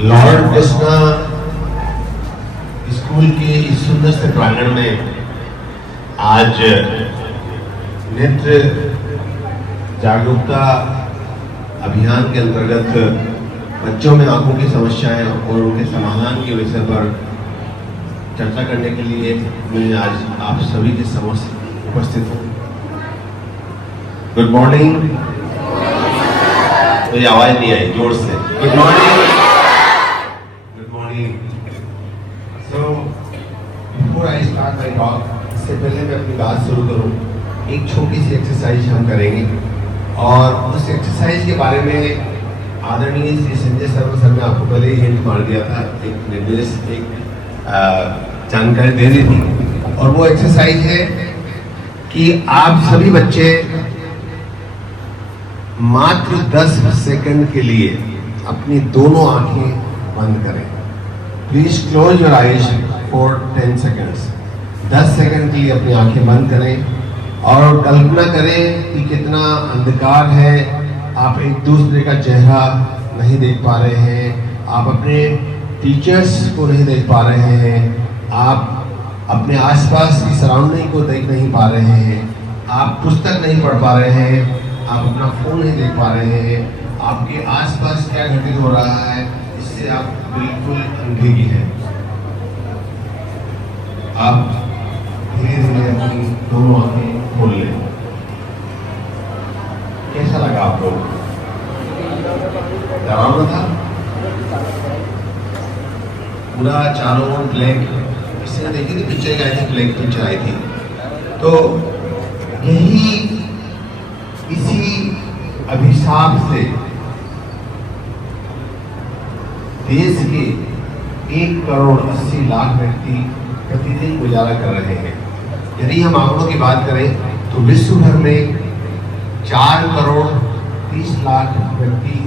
Lord Krishna school के इस सुंदर से प्रांगण में आज नेत्र जागरूकता अभियान के अंतर्गत बच्चों में आंखों की समस्याएं और उनके समाधान के विषय पर चर्चा करने के लिए मैं आज आप सभी के समक्ष उपस्थित हूँ। Good morning. तो आवाज नहीं आई जोर से। Good morning. Good morning. So before I start my talk, इससे पहले मैं अपनी बात शुरू करूँ, एक छोटी सी एक्सरसाइज हम करेंगे और उस एक्सरसाइज के बारे में आदरणीय श्री संजय सर ने आपको पहले ही हिंट मार दिया था, एक निर्देश, एक जानकारी दे दी थी। और वो एक्सरसाइज है कि आप सभी बच्चे मात्र 10 सेकंड के लिए अपनी दोनों आंखें बंद करें। Please close your eyes for 10 seconds. 10 second के लिए अपनी आंखें बंद करें और कल्पना करें कि कितना अंधकार है, आप एक दूसरे का चेहरा नहीं देख पा रहे हैं, आप अपने टीचर्स को नहीं देख पा रहे हैं, आप अपने आसपास की सराउंडिंग को देख नहीं पा रहे हैं, आप पुस्तक नहीं पढ़ पा रहे हैं, आप अपना फोन नहीं देख पा रहे हैं, आपके आसपास क्या घटित हो रहा है इससे आप बिल्कुल अंधे की हैं। आप धीरे धीरे अपनी दोनों आंखें खोल लें। कैसा लगा आप लोग? डरावना था? पूरा चारों ओर ब्लैक। इसने देखी थी पिक्चर आई थी, ब्लैक पिक्चर आई थी। तो यही इसी अभिशाप से देश के 1,80,00,000 व्यक्ति प्रतिदिन गुजारा कर रहे हैं। यदि हम आंकड़ों की बात करें तो विश्व भर में 4,30,00,000 व्यक्ति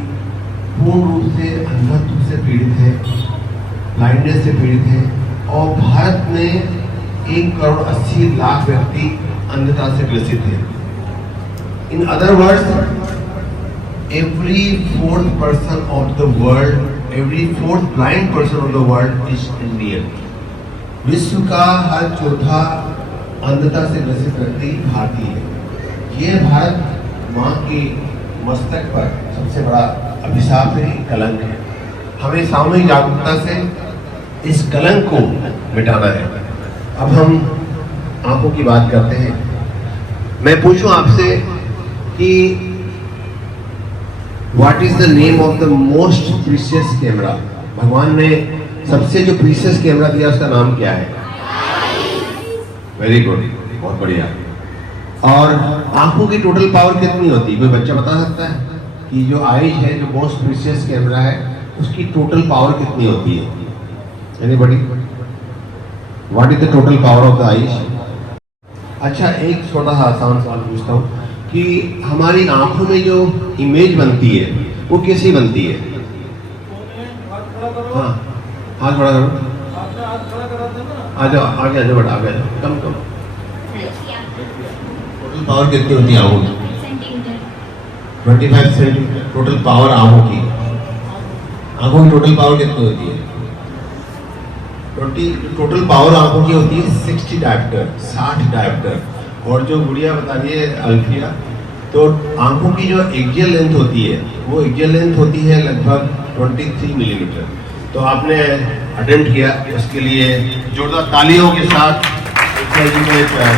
पूर्ण रूप से अंधत्व से पीड़ित हैं, ब्लाइंडनेस से पीड़ित हैं और भारत में 1,80,00,000 व्यक्ति अंधता से ग्रसित हैं। In other words, every fourth person of the world, every fourth blind person of the world is Indian. विश्व का हर चौथा अंधता से ग्रसित व्यक्ति भारतीय है। ये भारत माँ के मस्तक पर सबसे बड़ा अभिशाप है, कलंक है। हमें सामूहिक जागरूकता से इस कलंक को मिटाना है। अब हम आंखों की बात करते हैं। मैं पूछूं आपसे कि what is the name of the most precious camera? भगवान ने सबसे जो प्रीशियस कैमरा दिया उसका नाम क्या है? वेरी गुड, बहुत बढ़िया। और आंखों की टोटल पावर कितनी होती है? कोई बच्चा बता सकता है कि जो आईज है, जो मोस्ट प्रीशियस कैमरा है, उसकी टोटल पावर कितनी होती है? Anybody? What is the total power of the eyes? अच्छा, एक छोटा सा आसान सवाल पूछता हूँ कि हमारी आंखों में जो इमेज बनती है वो कैसी बनती है? हाँ, हाथ खड़ा करो। आ जाओ, आगे आ जाओ बेटा, आगे आ जाओ। कम कम। टोटल पावर कितनी होती है आंखों की? 25 सेंटीमीटर टोटल पावर आंखों की। आंखों की टोटल पावर कितनी होती है? टोटल पावर आंखों की होती है 60 डायप्टर। और जो गुड़िया बता रही है अल्फिया, तो आंखों की जो एक्जियल लेंथ होती है वो एक्जियल लेंथ होती है लगभग 23 मिलीमीटर। तो आपने अटेम्प्ट किया, उसके लिए जोरदार तालियों के साथ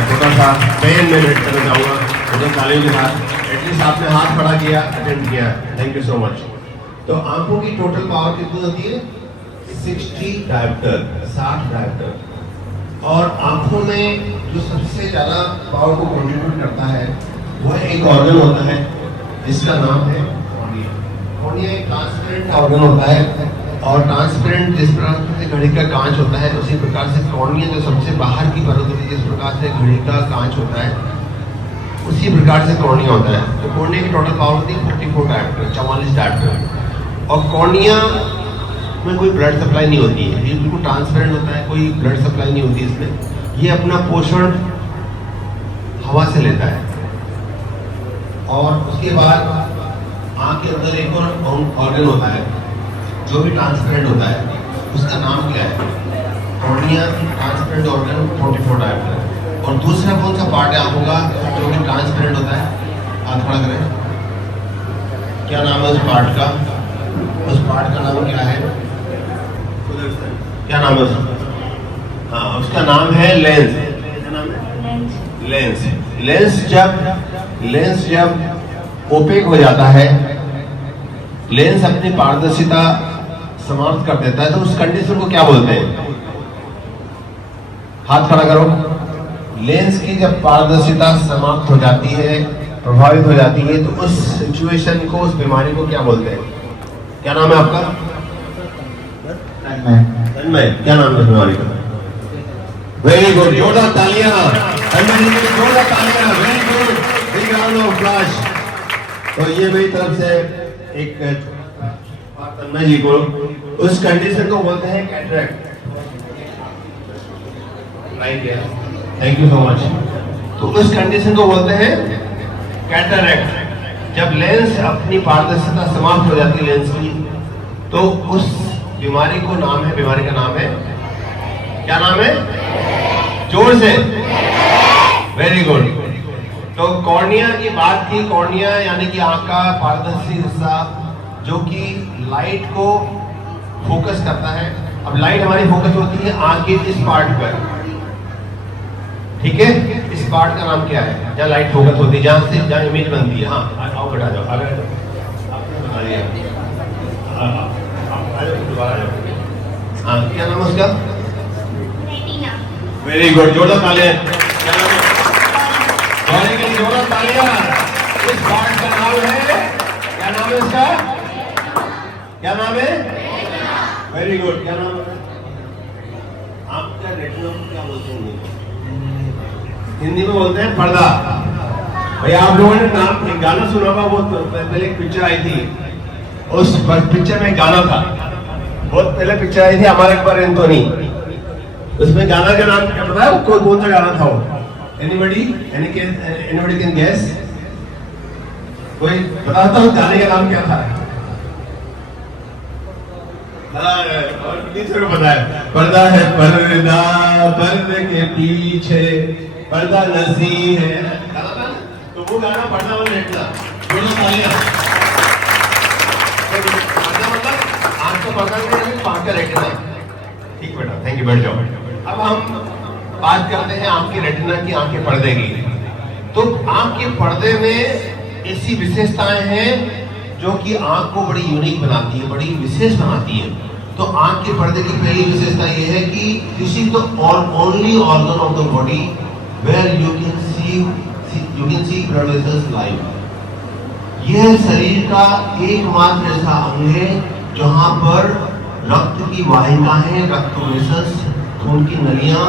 छोटा सा पेन में भेंट करना चाहूँगा, जोरदार तालियों के साथ। एटलीस्ट आपने हाथ खड़ा किया, अटेम्प्ट किया, थैंक यू सो मच। तो आंखों की टोटल पावर कितनी होती है? 60 डायप्टर। और आंखों में जो सबसे ज्यादा पावर को कंट्रीब्यूट करता है वह एक ऑर्गन होता है जिसका नाम है कॉर्निया। कॉर्निया एक ट्रांसपेरेंट ऑर्गन होता है और ट्रांसपेरेंट जिस प्रकार से घड़ी का कांच होता है उसी प्रकार से कॉर्निया जो सबसे बाहर की परत होती है, जिस प्रकार से घड़ी का कांच होता है उसी प्रकार से कॉर्निया होता है। तो कॉर्निया की टोटल पावर होती है 44 डायप्टर। और कॉर्निया में कोई ब्लड सप्लाई नहीं होती है, ये बिल्कुल ट्रांसपेरेंट होता है, कोई ब्लड सप्लाई नहीं होती इसमें। ये अपना पोषण हवा से लेता है। और उसके बाद आँख के अंदर एक और ऑर्गन होता है जो भी ट्रांसपेरेंट होता है उसका नाम क्या है? Cornea transparent organ 44 dioptre. और दूसरा कौन सा पार्ट है आंखों का जो कि ट्रांसपेरेंट होता है? हाथ खड़ा करें, क्या नाम है उस पार्ट का? उस पार्ट का नाम क्या है? क्या नाम है उसका? हाँ, उसका नाम है लेंस। क्या नाम है? लेंस। लेंस जब ओपेक हो जाता है, लेंस अपनी पारदर्शिता समाप्त कर देता है, तो उस कंडीशन को क्या बोलते हैं? हाथ खड़ा करो। लेंस की जब पारदर्शिता समाप्त हो जाती है, प्रभावित हो जाती है, तो उस सिचुएशन को, उस बीमारी को क्या बोलते हैं? क्या नाम है आपका? तन्मय। क्या नाम है उस बीमारी का? वेरी गुड, जोरदार तालियां। तन्मय जी के जोरदार तालियां। Very good, big round of flash. तो ये मेरी तरफ से एक तन्मय जी को, उस कंडीशन को बोलते हैं cataract. Thank you so much. तो उस कंडीशन को बोलते हैं कैटरेक्ट। जब लेंस अपनी पारदर्शिता समाप्त हो जाती है लेंस की, तो उस बीमारी को नाम है, बीमारी का नाम है, क्या नाम है? जोर से। Very good. तो कॉर्निया की बात की। कॉर्निया यानी कि आंख का पारदर्शी हिस्सा जो कि लाइट को फोकस करता है। अब लाइट हमारी फोकस होती है आंख के इस पार्ट पर, ठीक है? इस पार्ट का नाम क्या है जहाँ लाइट फोकस होती है, जहाँ इमेज बनती है? हाँ, आओ बैठा जाओ, आगे बता दिया। हाँ, क्या नाम है उसका? वेरी गुड, जोरदार तालियां। जोरदार तालियां। इस पार्ट का नाम है, क्या नाम है इसका? क्या नाम है? Very good. क्या नाम है आपका? रेटिना को क्या बोलते हैं? हिंदी में बोलते हैं पर्दा। भैया आप लोगों ने नाम एक गाना सुना होगा, वो पहले एक पिक्चर आई थी, उस पिक्चर में गाना था, बहुत पहले पिक्चर आई थी, हमारे अकबर एंथोनी। उसमें गाना का नाम क्या पता है? कौन सा गाना था वो? Anybody can guess? कोई बताता हूँ गाने का नाम क्या था? और किसी पता है? पर्दा है पर्दा, पर्दे के पीछे पर्दा नसी है। तो वो गाना पर्दा वाला रेटिना। मतलब आंख का पर्दा नहीं, आंख का रेटिना। ठीक बेटा, थैंक यू, बैठ जाओ। अब हम बात करते हैं आंख की रेटिना की, आंख के पर्दे की। तो आंख के पर्दे में ऐसी विशेषताएं हैं जो कि आंख को बड़ी यूनिक बनाती है, बड़ी विशेष बनाती है। तो आंख के पर्दे की पहली विशेषता यह है कि this is the only organ of the body where you can see blood vessels live. यह शरीर का एकमात्र ऐसा अंग है जहां पर रक्त की वाहिकाएं, रक्त वेसल्स, खून की नलियां,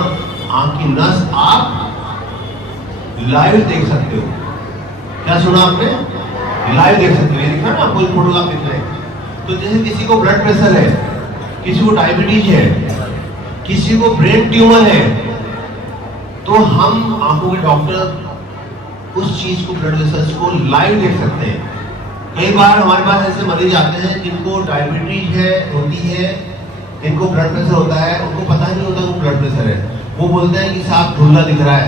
आंख की नस आप लाइव देख सकते हो। क्या सुना आपने? लाइव देख सकते हो। ये दिखा ना, कोई फोटो आप दिख रहे हैं। तो जैसे किसी को ब्लड प्रेशर है, किसी को डायबिटीज है, किसी को ब्रेन ट्यूमर है, तो हम आंखों के डॉक्टर उस चीज को, ब्लड वेसल्स को लाइव देख सकते हैं। कई बार हमारे पास ऐसे मरीज आते हैं जिनको डायबिटीज होती है, जिनको ब्लड प्रेशर होता है, उनको पता नहीं होता वो ब्लड प्रेशर है। वो बोलते हैं कि साहब धुंधला दिख रहा है,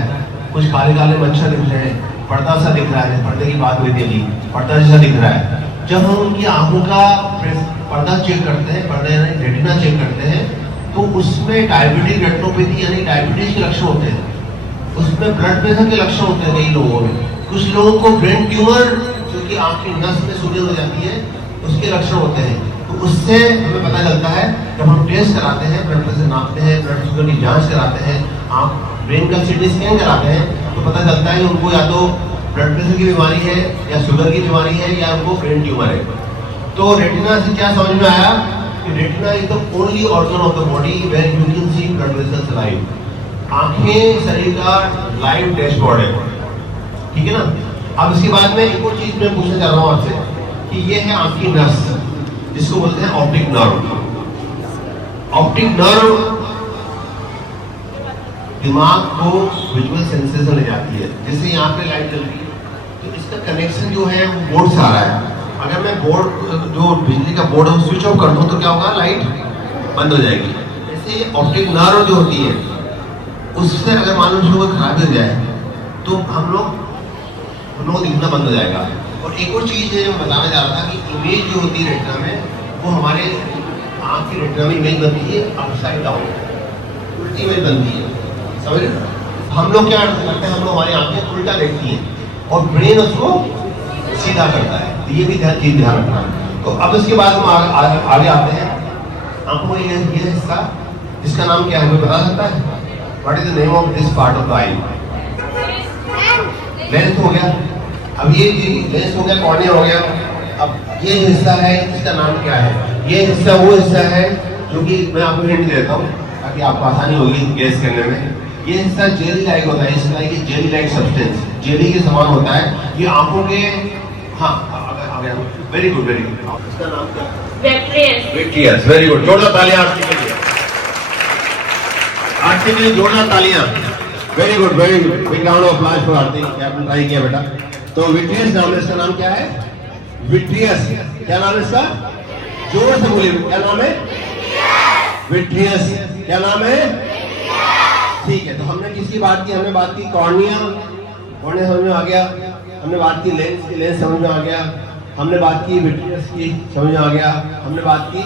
कुछ काले काले मच्छर दिख रहे हैं, पर्दा सा दिख रहा है, पर्दे की बात हुई थी, पर्दा जैसा दिख रहा है। जब हम उनकी आंखों का पर्दा चेक करते हैं, पर्दा यानी रेटिना चेक करते हैं, तो उसमें डायबिटीज रेटिनोपैथी यानी डायबिटीज के लक्षण होते हैं, उसमें ब्लड प्रेशर के लक्षण होते हैं कई लोगों में। कुछ लोगों को ब्रेन ट्यूमर, जो कि आंख की नस में सूजन हो जाती है, उसके लक्षण होते हैं। तो उससे हमें पता चलता है, जब हम टेस्ट कराते हैं, ब्लड प्रेशर नापते हैं, ब्लड शुगर की जांच कराते हैं, आंख ब्रेन का सीटी स्कैन कराते हैं, तो पता चलता है कि उनको या तो ब्लड प्रेशर की बीमारी है, या शुगर की बीमारी है, या उनको ब्रेन ट्यूमर है। तो रेटिना से क्या समझ में आया कि retina is the only organ of the body where you can see blood vessels live. आंखें शरीर का लाइव डैशबोर्ड है, ठीक है ना। अब इसके बाद में एक और चीज मैं पूछना चाह रहा हूँ आपसे कि ये है आंख की नस, जिसको बोलते हैं ऑप्टिक नर्व। ऑप्टिक नर्व दिमाग को विजुअल सेंसेशन ले जाती है। जैसे यहाँ पे लाइट जल रही है, तो इसका कनेक्शन जो है वो बोर्ड से आ रहा है, अगर मैं बोर्ड जो बिजली का बोर्ड है स्विच ऑफ कर दूं तो क्या होगा, लाइट बंद हो जाएगी। ऐसे ऑप्टिक नर्व जो होती है उससे अगर मान लो कोई खराबी हो जाए तो हम लोग दिखना बंद हो जाएगा। और एक और चीज़ है बताना चाह रहा था कि इमेज जो होती है रेटिना में, वो हमारे आँख की रेटिना में इमेज बनती है अपसाइड डाउन, उल्टी इमेज बनती है, समझ रहे। हम लोग क्या करते हैं, हम लोग हमारी आँखें उल्टा देखती हैं और ब्रेन उसको सीधा करता है। तो ये भी चीज़ ध्यान रखना। तो अब इसके बाद हम आगे आते हैं। आंखों में ये हिस्सा जिसका नाम क्या है, हमें बता सकता है? What is the name of this part of the I? Lens हो गया। अब ये लेंस हो गया, कॉर्निया हो गया। अब ये हिस्सा है, इसका नाम क्या है? ये हिस्सा वो हिस्सा है जो कि मैं आपको हिंट देता हूँ ताकि आपको आसानी होगी गेस करने में। ये हिस्सा जेली लाइक होता है, इस तरह की जेली लाइक सब्सटेंस, जेली के समान होता है। ये आंखों के, हाँ आ गया, वेरी गुड वेरी गुड। इसका नाम क्या है? विट्रियस। वेरी गुड, जोरदार तालियां आरती के लिए। आरती के लिए जोरदार तालियां। Very good very good, big round of applause for Aarti, आपने ट्राई किया बेटा। तो विट्रियस नाम है, इसका नाम क्या है? विट्रियस। क्या नाम है इसका? जोर से बोलिए, क्या नाम है? विट्रियस। क्या नाम है? ठीक है, तो हमने किसकी बात की? हमने बात की कॉर्निया, कॉर्निया समझ में आ गया। हमने बात की लेंस की, लेंस समझ में आ गया। हमने बात की विट्रियस की, समझ में आ गया। हमने बात की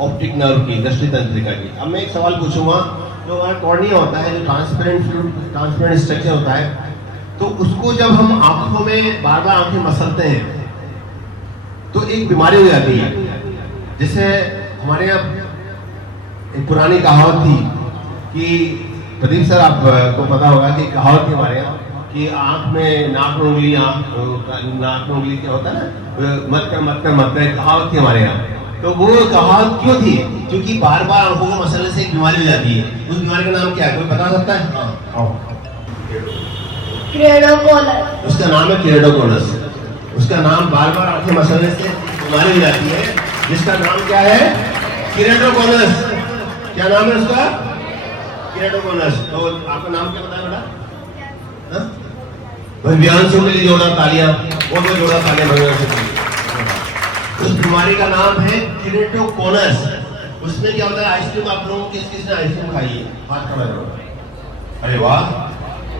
ऑप्टिक नर्व की, दृष्टि तंत्रिका की। अब मैं एक सवाल पूछूंगा, जो हमारा कॉर्निया होता है, जो ट्रांसपेरेंट फ्लूइड, ट्रांसपेरेंट स्ट्रक्चर होता है, तो उसको जब हम आंखों में बार बार आंखें मसलते हैं तो एक बीमारी हो जाती है। जैसे हमारे यहाँ एक पुरानी कहावत थी कि, प्रदीप सर आपको पता होगा कि कहावत थी हमारे यहाँ कि आंख में नाक में उंगली, नाक में उंगली क्या होता है ना, मत कर कहावत थी हमारे यहाँ। तो वो कहावत क्यों थी? क्योंकि बार बार आंखों को मसलने से एक बीमारी हो जाती है। उस बीमारी का नाम क्या है, कोई बता सकता है? क्रेडोकोनस। उसका नाम है क्रेडोकोनस। उसका नाम बार बार आंखें मसलने से बीमारी हो जाती है, जिसका नाम क्या है? क्रेडोकोनस। क्या नाम है उसका? क्रेडोकोनस। तो आपका नाम क्या बताया बेटा? भव्यांशों के लिए जोड़ा तालियां, वो तो जोड़ा तालियां भव्यांशों के लिए। उस बीमारी का नाम है क्रेडोकोनस। उसमें क्या होता है, आइसक्रीम, आप लोगों किस किसने आइसक्रीम खाई है? हाथ खड़ा करो। अरे वाह,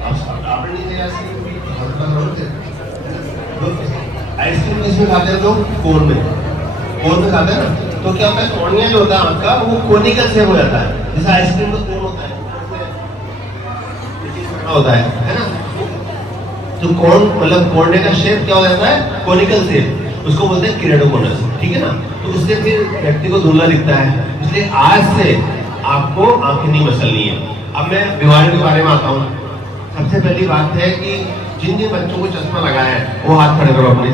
आपने नहीं खाई आइसक्रीम? किसमें खाते हैं लोग? कोन में, कोन में खाते हैं ना। तो क्या होता है, कॉर्निया जो होता है आपका, वो कोनिकल शेप हो जाता है, जैसे आइसक्रीम का कोन होता है ना। तो कोन मतलब कॉर्निया का शेप क्या हो जाता है? कोनिकल शेप, उसको बोलते हैं क्रेडोकोनस, ठीक है ना। तो उससे फिर व्यक्ति को धुंधला दिखता है। इसलिए आज से आपको आंखें नहीं मसलनी है। अब मैं बीमारी के बारे में आता हूँ। सबसे पहली बात है कि जिन जिन बच्चों को चश्मा लगा है वो हाथ खड़े करो अपने।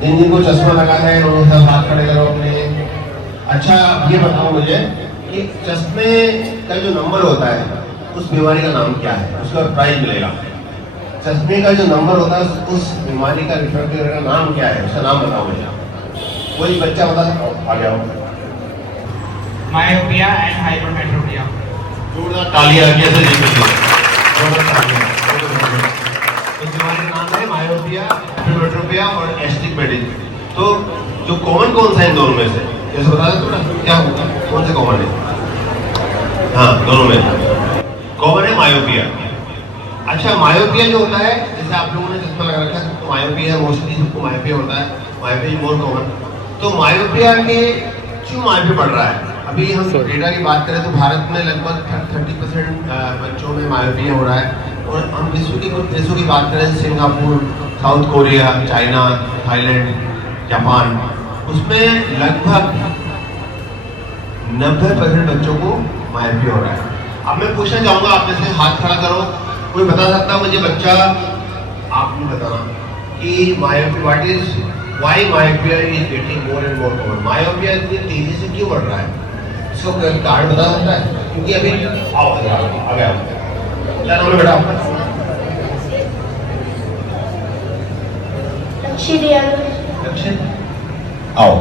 जिन जिन को चश्मा लगा है वो सब हाथ खड़े करो अपने। अच्छा, ये बताओ मुझे कि चश्मे का जो नंबर होता है उस बीमारी का नाम क्या है? उसका प्राइज मिलेगा। चश्मे का जो नंबर होता है उस बीमारी का रिफ्रैक्टिव का नाम क्या है? उसका नाम बताओ मुझे। कोई बच्चा बता सकता? आ जाओ। Myopia and hypermetropia. जोरदार तालियां कैसे जीते? इस बीमारी का नाम है मायोपिया, हाइपरमेट्रोपिया और एस्टिग्मेटिज्म। तो जो कॉमन कौन सा है इन दोनों में से? जैसे बता दो क्या होगा, कौन सा कॉमन है? हाँ, दोनों में कॉमन है मायोपिया। अच्छा, मायोपिया जो होता है, जैसे आप लोगों ने चश्मा लगा रखा है तो मायोपिया मोस्टली सबको मायोपिया होता है, मायोपिया मोर कॉमन। तो मायोपिया के क्यों मायोपिया बढ़ रहा है? अभी हम डेटा की बात करें तो भारत में लगभग 30% बच्चों में मायोपिया हो रहा है। और हम विश्व के कुछ देशों की बात करें, Singapore, south Korea, China, Thailand, Japan, उसमें लगभग 90% बच्चों को मायोपिया हो रहा है। अब मैं पूछना चाहूंगा आप में से, हाथ खड़ा करो, कोई बता सकता मुझे बच्चा? आपने बताना कि myopia, what is, why myopia is getting more and more common? Myopia इतनी तेजी से क्यों बढ़ रहा है? इसको कारण बता सकता है? क्योंकि अभी आओ आ गया। क्या नाम है बेटा आपका? लक्ष्य। आओ,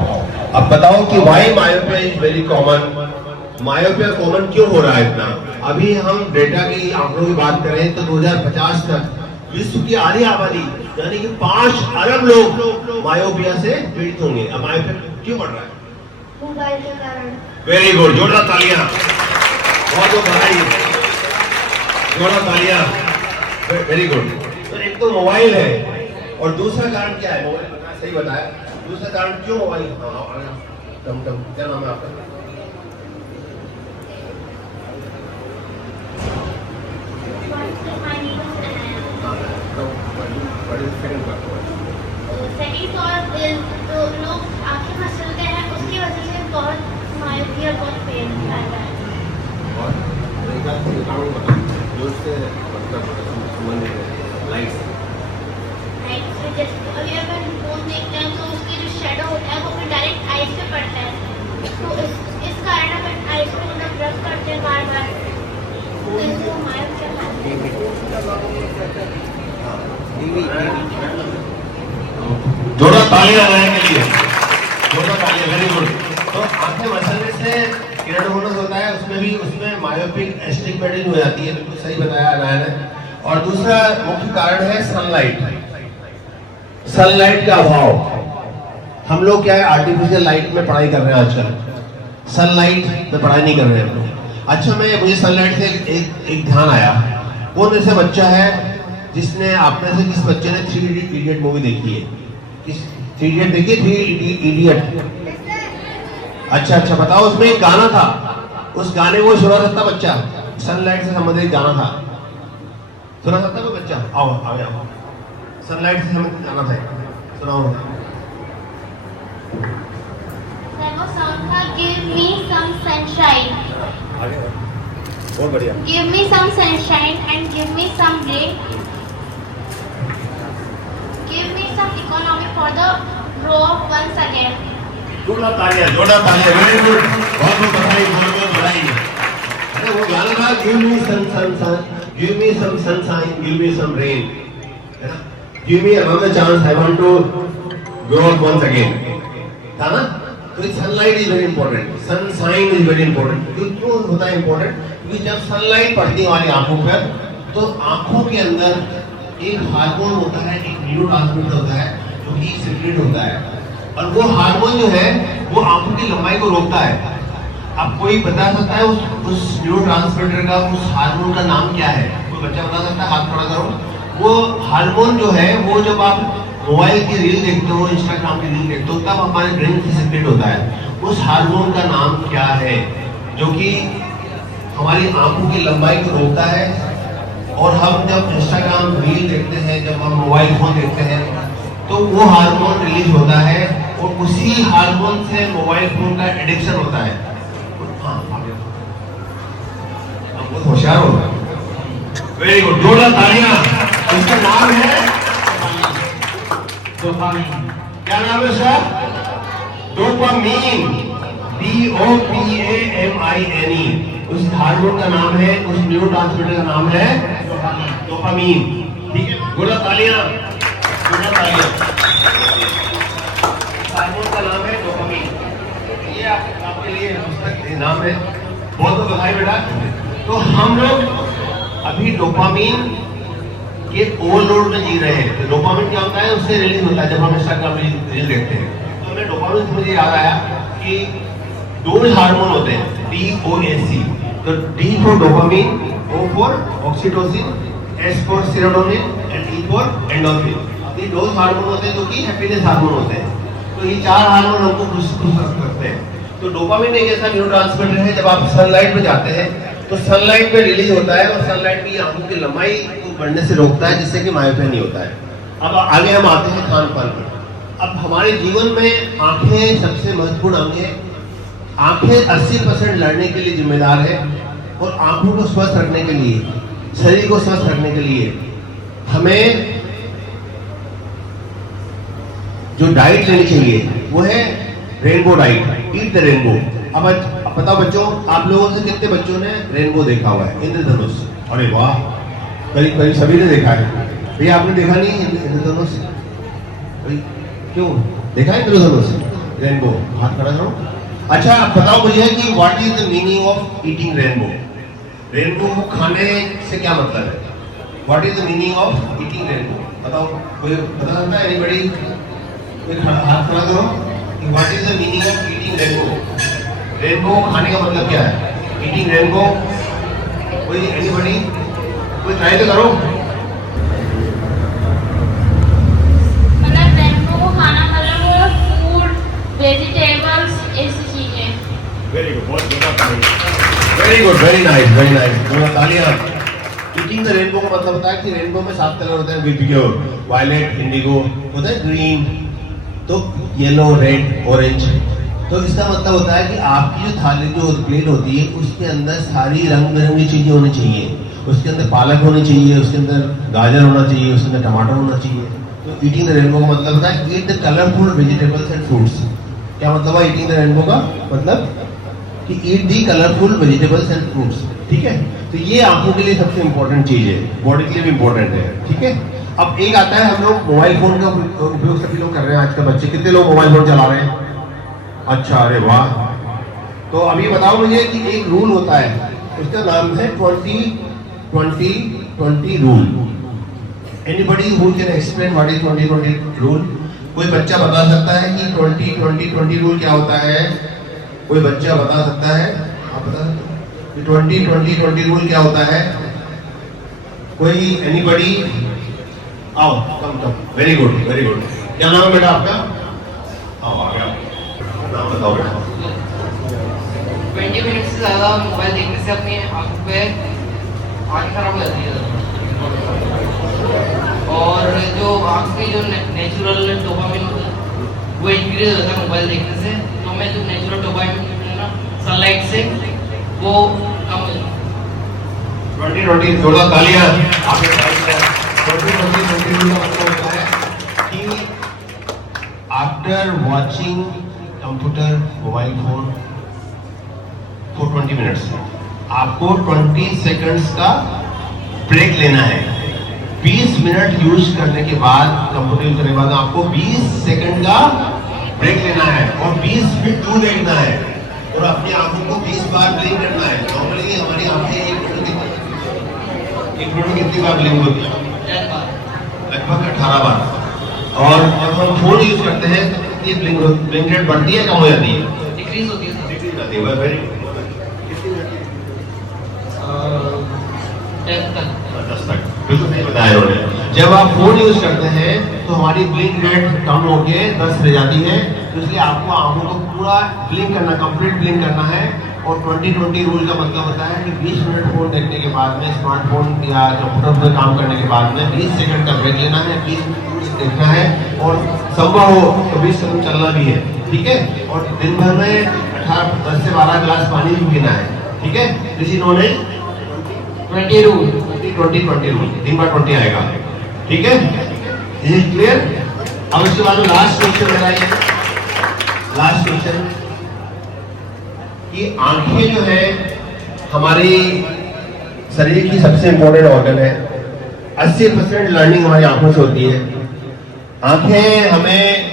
अब बताओ कि why myopia is very common. Myopia common क्यों हो रहा है इतना? अभी हम डेटा की आंकड़ों की बात करें तो 2050 तक विश्व की आधी आबादी यानी कि 5 अरब लोग मायोपिया से पीड़ित होंगे। अब मायोपिया क्यों बढ़ रहा है? मोबाइल के कारण। वेरी गुड, जोरदार तालियां, बहुत बधाई, जोरदार तालियां, वेरी गुड। तो एक तो मोबाइल है और दूसरा कारण क्या है? मोबाइल बताया, सही बताया। दूसरा कारण क्यों मोबाइल? टम क्या नाम है आपका? सेकंड कॉज तो लोग आंखें मसलते हैं, उसकी वजह से बहुत मायोपिया, बहुत पेन आता है। और एक बात कारण बताओ जो इससे मतलब संबंधित है, लाइट से जैसे अभी अपन फोन देखते हैं तो उसकी जो शेडो होता है वो फिर डायरेक्ट आईज पे पड़ता है, तो इस कारण अपन आईज पे मतलब रब करते हैं बार बार, तो इसको मायोपिया कहते हैं। जोड़ा तालियां लगाने के लिए, जोड़ा तालियां, वेरी गुड। तो आंखें मसलने से किरणोनस होता है, उसमें मायोपिक एस्टिग्मेटिज्म हो जाती है, बिल्कुल सही बताया अनाया ने। और दूसरा मुख्य कारण है सनलाइट, सनलाइट का अभाव। हम लोग क्या है आर्टिफिशियल लाइट में पढ़ाई कर रहे हैं आजकल, सनलाइट में पढ़ाई नहीं कर रहे हैं हम लोग। अच्छा, मुझे सनलाइट से एक ध्यान आया, कौन ऐसा बच्चा है जिसने आप में से किस बच्चे ने 3 इडियट मूवी देखी है? किस 3 इडियट देखी? 3 इडियट। अच्छा, बताओ, उसमें एक गाना था, उस गाने को सुना सकता बच्चा? सनलाइट से संबंधित गाना था, सुना सकता कोई बच्चा? आओ, सनलाइट से संबंधित गाना था, सुनाओ। वो सॉन्ग था गिव मी सम सनशाइन, बहुत बढ़िया। Give me some sunshine and give me some rain, give me some economy for the grow once again. जोरदार तालियां, वेरी गुड, बहुत बधाई, बहुत बधाई। अरे वो गाना था give me some sunshine, give me some sunshine, give me some rain, है ना? Give me another chance, I want to grow once again, था ना? तो sunlight is very important, sunshine is very important. क्यों होता है इंपॉर्टेंट? क्योंकि जब सनलाइट पड़ती है हमारी आंखों पर तो आंखों के अंदर एक हार्मोन होता है, एक न्यूरोट्रांसमीटर होता है जो कि सीक्रेट होता है, और वो हार्मोन जो है वो आंखों की लंबाई को रोकता है। अब कोई बता सकता है उस न्यूरोट्रांसमीटर का, उस हार्मोन का नाम क्या है? कोई बच्चा बता सकता है? हाथ खड़ा करो। वो हार्मोन जो है वो जब आप मोबाइल की रील देखते हो, इंस्टाग्राम की रील देखते हो, तब हमारे ब्रेन से सीक्रेट होता है। उस हार्मोन का नाम क्या है जो कि हमारी आंखों की लंबाई को रोकता है? और हम जब इंस्टाग्राम रील देखते हैं, जब हम मोबाइल फोन देखते हैं, तो वो हार्मोन रिलीज होता है और उसी हार्मोन से मोबाइल फोन का एडिक्शन होता है। हाँ, बहुत होशियार होगा, वेरी गुड, जोरदार तालियां। इसका नाम है डोपामीन। क्या नाम है उसका? Dopamine, DOPAMINE। उस हार्मोन का नाम है, उस न्यूरोट्रांसमीटर का नाम है डोपामीन। ठीक है, जोरदार तालियां, जोरदार तालियां। हार्मोन का नाम है डोपामीन। ये आपके लिए पुस्तक नाम है, बहुत बहुत बधाई बेटा। तो हम लोग अभी डोपामीन के ओवरलोड में जी रहे हैं। तो डोपामीन क्या होता है? उससे रिलीज होता है जब हम इंस्टाग्राम रील देखते हैं। तो हमें डोपामीन से मुझे याद आया कि 2 हार्मोन होते हैं, DOAC। तो D for dopamine, O for oxytocin, S for serotonin and E for endorphin. ये 2 हार्मोन होते हैं जो कि हैप्पीनेस हार्मोन होते हैं। तो ये 4 हार्मोन हमको खुश करते हैं। तो डोपामीन एक ऐसा न्यूरोट्रांसमीटर है, जब आप सनलाइट में जाते हैं तो सनलाइट में रिलीज होता है और सनलाइट की आंखों की लंबाई को बढ़ने से रोकता है, जिससे कि मायोपिया नहीं होता है। अब आगे हम आते हैं खान पान पर। अब हमारे जीवन में आंखें सबसे महत्वपूर्ण अंग है। आंखें 80% लड़ने के लिए जिम्मेदार है, और आंखों को स्वस्थ रखने के लिए, शरीर को स्वस्थ रखने के लिए हमें जो डाइट लेनी चाहिए वो है rainbow diet, eat the rainbow. अब बताओ बच्चों, आप लोगों से कितने बच्चों ने रेनबो देखा हुआ है, इंद्रधनुष? अरे वाह, करीब करीब सभी ने देखा है। भैया आपने देखा नहीं इंद्रधनुष? क्यों देखा है इंद्रधनुष, रेनबो? हाथ खड़ा करो। अच्छा, आप बताओ मुझे कि what is the meaning of eating rainbow? Rainbow को खाने से क्या मतलब है? What is the meaning of eating rainbow? बताओ, कोई पता लगता है? एनीबॉडी? कोई हाथ खड़ा करो कि what is the meaning of eating rainbow? Rainbow खाने का मतलब क्या है? ईटिंग रेनबो, कोई एनीबॉडी? कोई ट्राई तो करो। मतलब रेनबो को खाना मतलब फूड, वेजिटेबल्स, ऐसी चीजें। वेरी गुड, बहुत very good, very nice, very nice. तालियां। ईटिंग द रेनबो का मतलब होता है कि रेनबो में 7 कलर होते हैं, विपियो, वायलेट, इंडिगो, होता है ग्रीन, तो येलो, रेड, ऑरेंज। तो इसका मतलब होता है कि आपकी जो थाली, जो प्लेट होती है, उसके अंदर सारी रंग बिरंगी चीजें होनी चाहिए। उसके अंदर पालक होनी चाहिए, उसके अंदर गाजर होना चाहिए, उसके अंदर टमाटर होना चाहिए। तो ईटिंग द रेनबो का मतलब होता है eat the colourful vegetables and fruits. क्या मतलब है ईटिंग द रेनबो का मतलब? कि ईट दी कलरफुल वेजिटेबल्स एंड फ्रूट्स। ठीक है, तो ये आंखों के लिए सबसे इंपॉर्टेंट चीज है, बॉडी के लिए भी इंपॉर्टेंट है। ठीक है, अब एक आता है, हम लोग मोबाइल फोन का उपयोग सभी लोग कर रहे हैं आजकल। बच्चे कितने लोग मोबाइल फोन चला रहे हैं? अच्छा, अरे वाह। तो अभी बताओ मुझे कि एक रूल होता है, उसका नाम है 20-20-20 rule. Anybody who can explain what is 20-20 rule? कोई बच्चा बता सकता है कि 20-20-20 रूल क्या होता है? कोई बच्चा बता सकता है? आप बता सकते हो कि 20-20-20 रूल क्या होता है? कोई एनीबॉडी? आओ, come. Very good, very good. क्या नाम है बेटा आपका? आओ, आ गया। नाम बताओ बेटा। 20 मिनट से ज़्यादा मोबाइल देखने से अपनी आंखों पे आँखें खराब हो जाती है। और जो आँख की जो नेचुरल डोपामिन वो इंक्रीज हो जाता है मोबाइल देखने से। तो हमें जो नेचुरल डोपामिन है ना सनलाइट से, वो कम हो जाता है। 20-20 जोरदार तालियां। आपने 20-20-20 रूल का मतलब होता है कि after watching computer, mobile phone for 20 minutes, आपको 20 सेकंड्स का ब्रेक लेना है। 20 मिनट यूज करने के बाद, कंप्यूटर यूज करने के बाद आपको 20 सेकंड का ब्रेक लेना है और 20 मिनट दूर देखना है और अपनी आंखों को 20 बार ब्लिंक करना है। नॉर्मली हमारी आंखें एक मिनट में कितनी बार ब्लिंक होती है? लगभग 18 बार। और जब हम फोन यूज करते हैं तो कितनी ब्लिंक रेट बढ़ती है, कम हो जाती है? डिक्रीज होती है। डिक्रीज होती है। Very good. 10 तक बिल्कुल नहीं बताया उन्होंने। जब आप फोन यूज करते हैं तो हमारी ब्लिंक रेट कम होके 10 रह जाती है, तो इसलिए आपको आंखों को पूरा ब्लिंक करना, कंप्लीट ब्लिंक करना है। और 20-20 रूल का मतलब होता है कि 20 मिनट फोन देखने के बाद में, स्मार्टफोन या कंप्यूटर पर काम करने के बाद में 20 सेकंड का ब्रेक लेना है, 20 मिनट देखना है और संभव हो तो 20 सेकंड चलना भी है। ठीक है, और दिन भर में 10 से 12 गिलास पानी भी पीना है। ठीक है, किसी इन्होंने 20 रूल, 20-20 रूल, दिन भर 20 आएगा। ठीक है, इज इट क्लियर? अब इसके बाद लास्ट क्वेश्चन मेरा ये, लास्ट क्वेश्चन कि आंखें जो है हमारी शरीर की सबसे इंपॉर्टेंट ऑर्गन है। 80% लर्निंग हमारी आंखों से होती है। आंखें हमें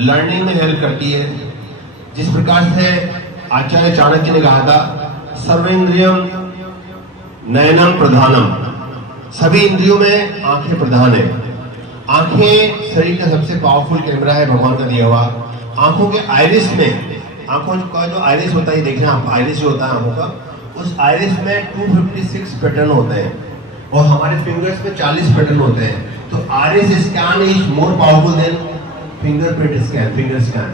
लर्निंग में हेल्प करती है। जिस प्रकार से आचार्य चाणक्य ने कहा था, सर्वेंद्रियम नयनम प्रधानम, सभी इंद्रियों में आंखें प्रधान है। आंखें शरीर का सबसे पावरफुल कैमरा है, भगवान का दिया हुआ। आंखों के आइरिस में, आंखों का जो आइरिस होता है, देखना आप, आइरिस जो होता है आंखों का, उस आइरिस में 256 पैटर्न होते हैं और हमारे फिंगर्स में 40 पैटर्न होते हैं। तो iris scan is more powerful than fingerprint scan, finger scan.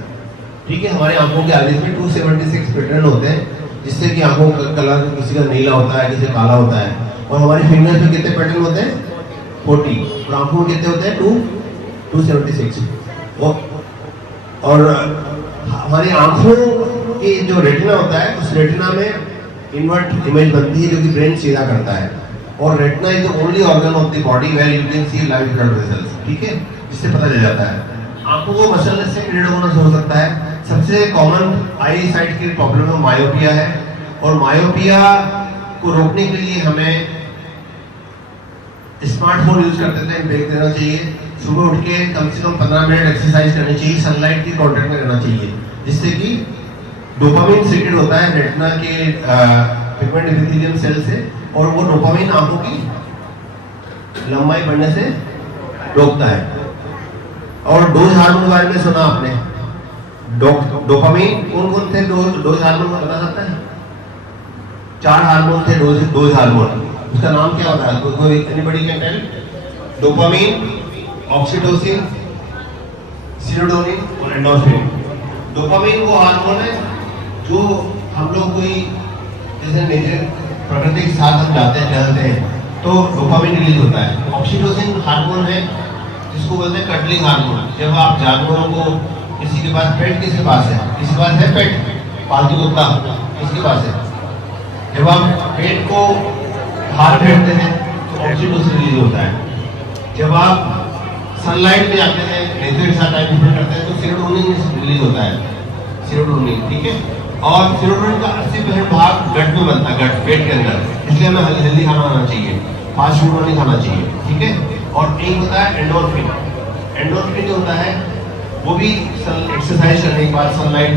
ठीक है, हमारे आंखों के आइरिस में 276 पैटर्न होते हैं, जिससे कि आंखों का कलर किसी का नीला होता है, किसी का काला होता है। और हमारे फिंगर्स में कितने पैटर्न होते हैं? 40। और आंखों में कितने होते हैं? 276। और हमारी आंखों की जो रेटिना होता है, उस रेटिना में इन्वर्ट इमेज बनती है जो कि ब्रेन सीधा करता है। और retina is the only organ of the body where you can see live blood vessels. ठीक है, इससे पता चल जाता है। आंखों को मसलनेस से क्रिएट होना हो सकता है। सबसे कॉमन आई साइट की प्रॉब्लम है मायोपिया है, और मायोपिया को रोकने के लिए हमें स्मार्टफोन यूज करते थे, ब्रेक देना चाहिए। सुबह उठ के कम से कम 15 मिनट एक्सरसाइज करनी चाहिए, सनलाइट की कांटेक्ट में रहना चाहिए, जिससे कि डोपामिन सीक्रेट होता है रेटिना के पिगमेंट एपिथेलियम सेल से, और वो डोपामिन आंखों की लंबाई बढ़ने से रोकता है। और डोज हार्मोन के बारे में सुना आपने, डोपामिन कौन कौन थे डोज हार्मोन का बता सकता है? 4 हार्मोन थे डोज हार्मोन, उसका नाम क्या होता है? कोई anybody can tell? Dopamine, oxytocin, serotonin और एंडोर्फिन। डोपामिन वो हार्मोन है जो हम लोग कोई जैसे नेचर प्रकृति के साथ हम जाते हैं टहलते हैं तो डोपामिन रिलीज होता है। ऑक्सीटोसिन हार्मोन है जिसको बोलते हैं कटलिंग हार्मोन। जब आप जानवरों को, किसी के पास पेट, किसके पास है? किसी के पास है पेट, पालतू कुत्ता, किसके पास है? जब आप पेट को बाहर फेंकते हैं तो ऑक्सीटोसिन रिलीज होता है। जब आप सनलाइट में जाते हैं, नेचर के साथ टाइम स्पेंड करते हैं तो सेरोटोनिन रिलीज होता है, सेरोटोनिन, ठीक है। और सेरोटोनिन का 80% भाग गट में बनता है, गट पेट के अंदर, इसलिए हमें हेल्दी खाना खाना चाहिए, फास्ट फूड नहीं खाना चाहिए, ठीक है। और एक होता है एंडोर्फिन। एंडोर्फिन जो होता है वो भी एक्सरसाइज करने के बाद सनलाइट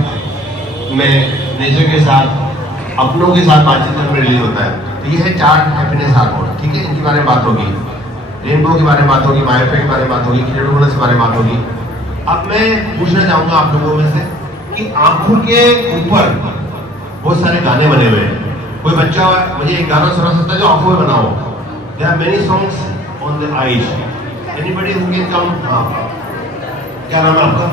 में नेचर के साथ, अपनों के साथ बातचीत करने में रिलीज होता है। तो ये है 4 हैप्पीनेस हार्मोन, ठीक है। इनके बारे में बात होगी, रेनबो के बारे में बात होगी, मायोपिया के बारे में बात होगी, क्लेरोडोनस के बारे में बात होगी। अब मैं पूछना चाहूंगा आप लोगों में से कि आंखों के ऊपर बहुत सारे गाने बने हुए हैं। कोई बच्चा मुझे एक गाना सुना सकता है जो आंखों में बना हो? There are many songs on the eyes, anybody who can come? हाँ, क्या नाम है आपका?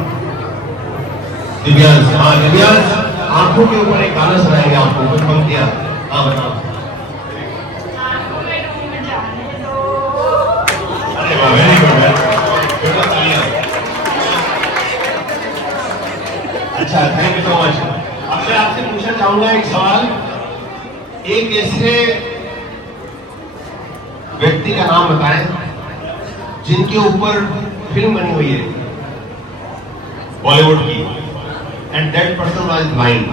दिव्यांश। हाँ दिव्यांश, आंखों के ऊपर एक गाना सुनाएंगे आपको, कुछ पंक्तियां। हाँ बताओ। अरे वाह, वेरी गुड। अच्छा, थैंक यू सो मच। अब मैं आपसे पूछना चाहूंगा एक सवाल, एक ऐसे व्यक्ति का नाम बताएं जिनके ऊपर फिल्म बनी हुई है बॉलीवुड की, and that person was blind.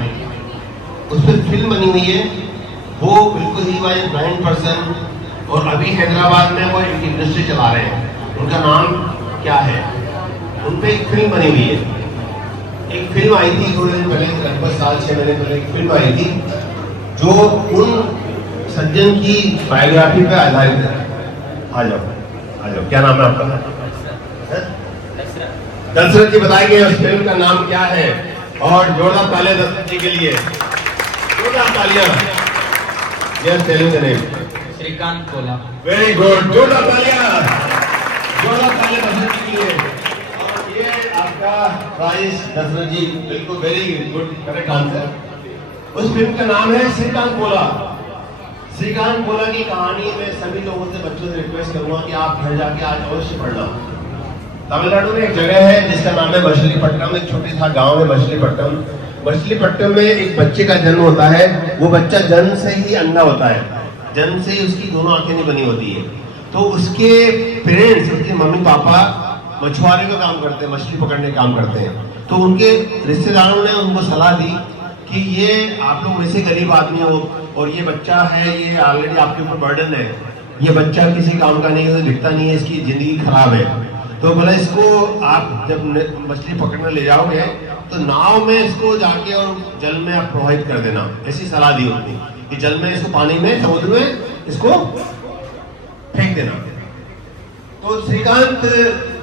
उस पर फिल्म बनी हुई है, वो बिल्कुल ही वाज ब्लाइंड पर्सन, और अभी हैदराबाद में वो एक इंडस्ट्री चला रहे हैं। उनका नाम क्या है? उन पर एक फिल्म बनी हुई है। एक फिल्म आई थी थोड़े दिन पहले, लगभग 6 महीने पहले एक फिल्म आई थी जो उन सज्जन की बायोग्राफी पे आधारित है। आ जाओ, आ जाओ। क्या नाम है आपका? दशरथ जी बताएंगे उस फिल्म का नाम क्या है। और जोरदार तालियां दशरथ जी के लिए, जोरदार तालियां। Yes, telling the name. Shrikant Kola. Very good, जोरदार तालियां, जोरदार तालियां दशरथ जी के लिए। और ये आपका प्राइज दशरथ जी, बिल्कुल वेरी गुड, करेक्ट आंसर। उस फिल्म का नाम है श्रीकांत कोला। श्रीकांत कोला की कहानी में सभी लोगों से, बच्चों से रिक्वेस्ट करूंगा कि आप घर जाके आज अवश्य पढ़ना। तमिलनाडु में एक जगह है जिसका नाम है मछलीपट्टनम। एक छोटे सा गांव है मछलीपट्टनम। मछलीपट्टनम में एक बच्चे का जन्म होता है। वो बच्चा जन्म से ही अंधा होता है, जन्म से ही उसकी दोनों आंखें नहीं बनी होती है। तो उसके पेरेंट्स, उसके मम्मी पापा मछुआरे का काम करते हैं, मछली पकड़ने का काम करते हैं। तो उनके रिश्तेदारों ने उनको सलाह दी कि ये आप लोग वैसे गरीब आदमी हो और ये बच्चा है, ये ऑलरेडी आपके ऊपर बर्डन है, ये बच्चा किसी काम का नहीं है, दिखता नहीं है, इसकी जिंदगी खराब है। तो बोला इसको आप जब मछली पकड़ने ले जाओगे तो नाव में इसको जाके और जल में आप प्रवाहित कर देना, ऐसी सलाह दी उन्होंने कि जल में इसको, पानी में, समुद्र में इसको फेंक देना। तो श्रीकांत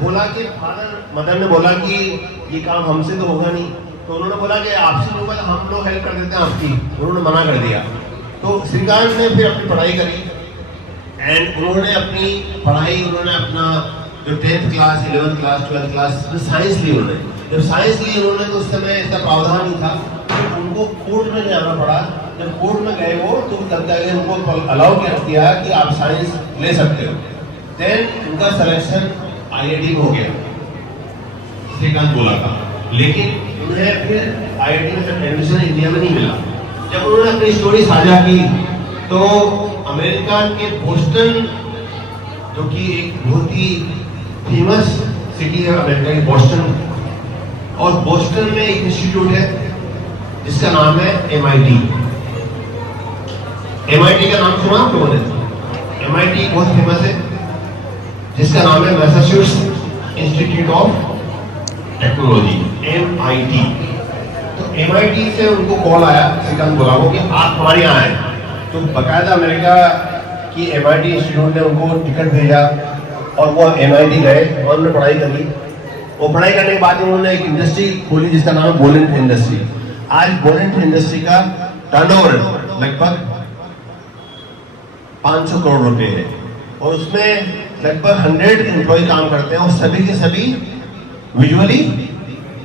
बोला कि फादर, मदर ने बोला कि ये काम हमसे तो होगा नहीं। तो उन्होंने बोला कि आपसे नहीं होगा, हम लोग हेल्प कर देते हैं आपकी। उन्होंने मना कर दिया। तो श्रीकांत ने फिर अपनी पढ़ाई करी, एंड उन्होंने अपनी पढ़ाई, उन्होंने अपना जो 10th class, 11th class, 12th class में साइंस ली उन्होंने। जब साइंस ली उन्होंने तो उस समय ऐसा प्रावधान नहीं था, तो उनको कोर्ट में जाना पड़ा। जब कोर्ट में गए वो, तो तब जाके उनको अलाउ किया कि आप साइंस ले सकते हो। देन उनका सिलेक्शन IIT में हो गया, श्रीकांत बोला था। लेकिन उन्हें फिर IIT में एडमिशन इंडिया में नहीं मिला। जब उन्होंने अपनी स्टोरी साझा की तो अमेरिका के बोस्टन, जो कि एक बहुत ही फेमस सिटी है अमेरिका की, बोस्टन, और बोस्टन में एक इंस्टीट्यूट है जिसका नाम है MIT। MIT का नाम सुना आप लोगों ने? MIT बहुत फेमस है, जिसका नाम है Massachusetts institute of technology, MIT। तो MIT से उनको कॉल आया श्रीकांत कोला को कि आप हमारे यहाँ आए। तो बकायदा अमेरिका कि MIT इंस्टीट्यूट ने उनको टिकट भेजा और वो MIT गए और उन्होंने पढ़ाई करी। वो पढ़ाई करने के बाद उन्होंने एक इंडस्ट्री खोली जिसका नाम है बोलेंट इंडस्ट्री। आज बोलेंट इंडस्ट्री का टर्नओवर लगभग 500 करोड़ रुपए है और उसमें लगभग 100 एम्प्लॉय काम करते हैं और सभी के सभी विजुअली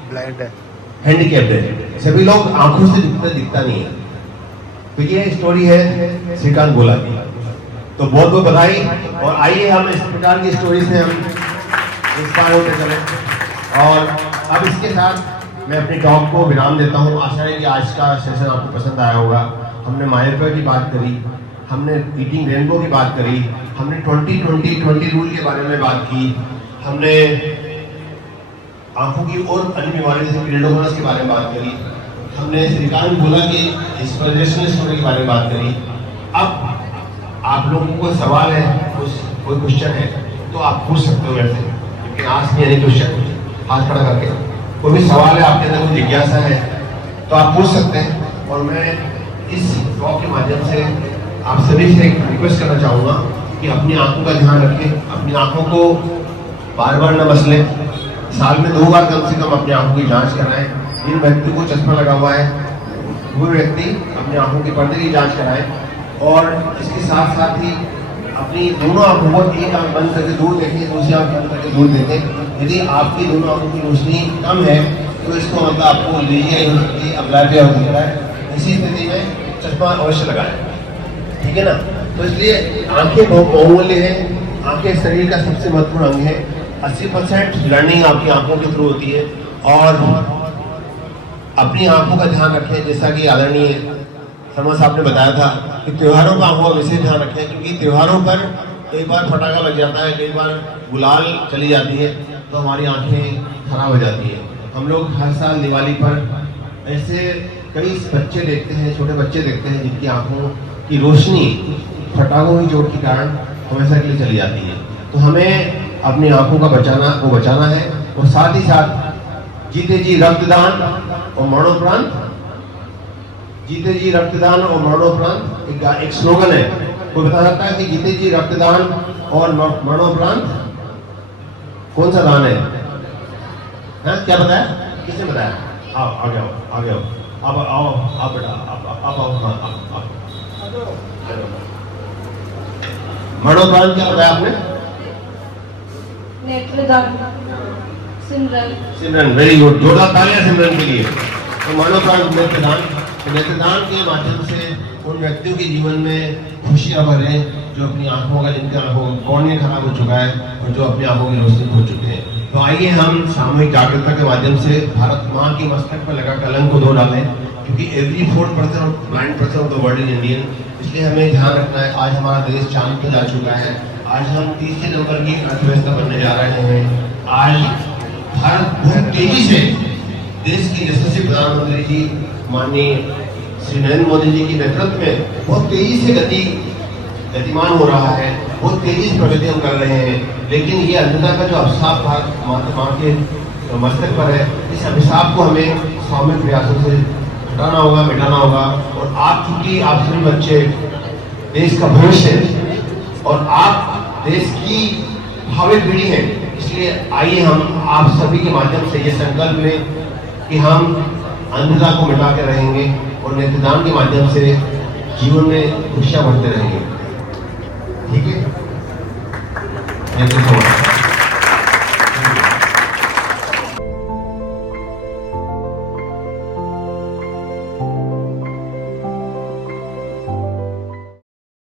ब्लाइंड है, हैंडीकैप्ड है। सभी लोग आंखों से दिखता नहीं है। तो ये स्टोरी है श्रीकांत गोला की। तो बहुत बहुत बधाई और आइए हम इस प्रकार की स्टोरी से हम इंस्पायर होते चलें। और अब इसके साथ मैं अपनी टॉक को विराम देता हूँ। आशा है कि आज का सेशन आपको पसंद आया होगा। हमने मायोपिया की बात करी, हमने ईटिंग रेनबो की बात करी, हमने 20-20-20 रूल के बारे में बात की, हमने आंखों की और अन्य बीमारी जैसे पीरियडोमोनास के बारे में बात करी, हमने श्रीकांत गोला की इंस्पिरेशनल स्टोरी के बारे में बात करी। अब आप लोगों को कोई सवाल है, कोई क्वेश्चन है तो आप पूछ सकते हो मेरे से, लेकिन आज नहीं है क्वेश्चन, हाथ खड़ा करके कोई भी सवाल है, आपके अंदर कोई जिज्ञासा है तो आप पूछ सकते हैं। और मैं इस टॉक के माध्यम से आप सभी से एक रिक्वेस्ट करना चाहूँगा कि अपनी आंखों का ध्यान रखें, अपनी आंखों को बार बार न मसलें, साल में 2 बार कम से कम अपनी आंखों की जांच कराएं। जिन व्यक्ति को चश्मा लगा हुआ है वो व्यक्ति अपनी आंखों के पर्दे की जांच कराएं और इसके साथ साथ ही अपनी दोनों आंखों को एक आंख बंद करके दूर देखें, दूसरी आंख बंद करके दूर देखें। यदि आपकी दोनों आंखों की रोशनी कम है तो इसको मतलब आपको लीजिए हो सकती है, अब्लाइटिया हो सकता है। इसी स्थिति में चश्मा अवश्य लगाएं, ठीक है ना। तो इसलिए आंखें बहुत बहुमूल्य हैं। आंखें शरीर का सबसे महत्वपूर्ण अंग है। 80% लर्निंग आपकी आंखों के थ्रू होती है। और अपनी आंखों का ध्यान रखें, जैसा कि आदरणीय शर्मा साहब ने बताया था कि त्योहारों का आंखों का विशेष ध्यान रखें, क्योंकि त्योहारों पर कई बार फटाका लग जाता है, कई बार गुलाल चली जाती है तो हमारी आंखें खराब हो जाती है। हम लोग हर साल दिवाली पर ऐसे कई बच्चे देखते हैं, छोटे बच्चे देखते हैं जिनकी आंखों की रोशनी फटाकों की चोट के कारण हमेशा के लिए चली जाती है। तो हमें अपनी आंखों का बचाना है और साथ ही साथ जीते जी रक्तदान और मरणोपरांत, जीते जी रक्तदान और मरणोपरांत एक स्लोगन है। कोई बता सकता है कि जीते जी रक्तदान और मरणोपरांत कौन सा दान है? क्या बताया, किसने बताया? आओ आगे आओ, आगे आओ, अब आओ, आप बेटा आप आओ, हाँ मरणोपरांत क्या बताया आपने? नेत्रदान। सिमरन, वेरी गुड, जोरदार तालियां सिमरन के लिए। तो मरणोपरांत नेत्रदान के माध्यम से उन व्यक्तियों के जीवन में खुशियां भरें जो अपनी आंखों का, जिनका आंखों कॉर्निया खराब हो चुका है और जो अपनी आंखों की रोशनी खो चुके हैं। तो आइए हम सामूहिक जागरूकता के माध्यम से भारत माँ की मस्तक पर लगा कलंक को धो डालें, क्योंकि every 4% blind person of the world is Indian. इसलिए हमें ध्यान रखना है। आज हमारा देश चांद पर जा चुका है। आज हम तीसरे नंबर की अर्थव्यवस्था बनने जा रहे हैं। आज भारत बहुत तेजी से देश की यशस्वी प्रधानमंत्री जी माननीय श्री नरेंद्र मोदी जी के नेतृत्व में बहुत तेजी से गतिमान हो रहा है, बहुत तेजी से प्रगति हम कर रहे हैं। लेकिन ये अंधता का जो अभिशाप भारत माता के मस्तक पर है, इस अभिशाप को हमें सामूहिक प्रयासों से हटाना होगा, मिटाना होगा। और आप चूंकि आप सभी बच्चे देश का भविष्य है और आप देश की भावी पीढ़ी है, इसलिए आइए हम आप सभी के माध्यम से ये संकल्प लें कि हम अंधता को मिटा के रहेंगे और नेत्रदान के माध्यम से जीवन में खुशियां बढ़ते रहेंगे।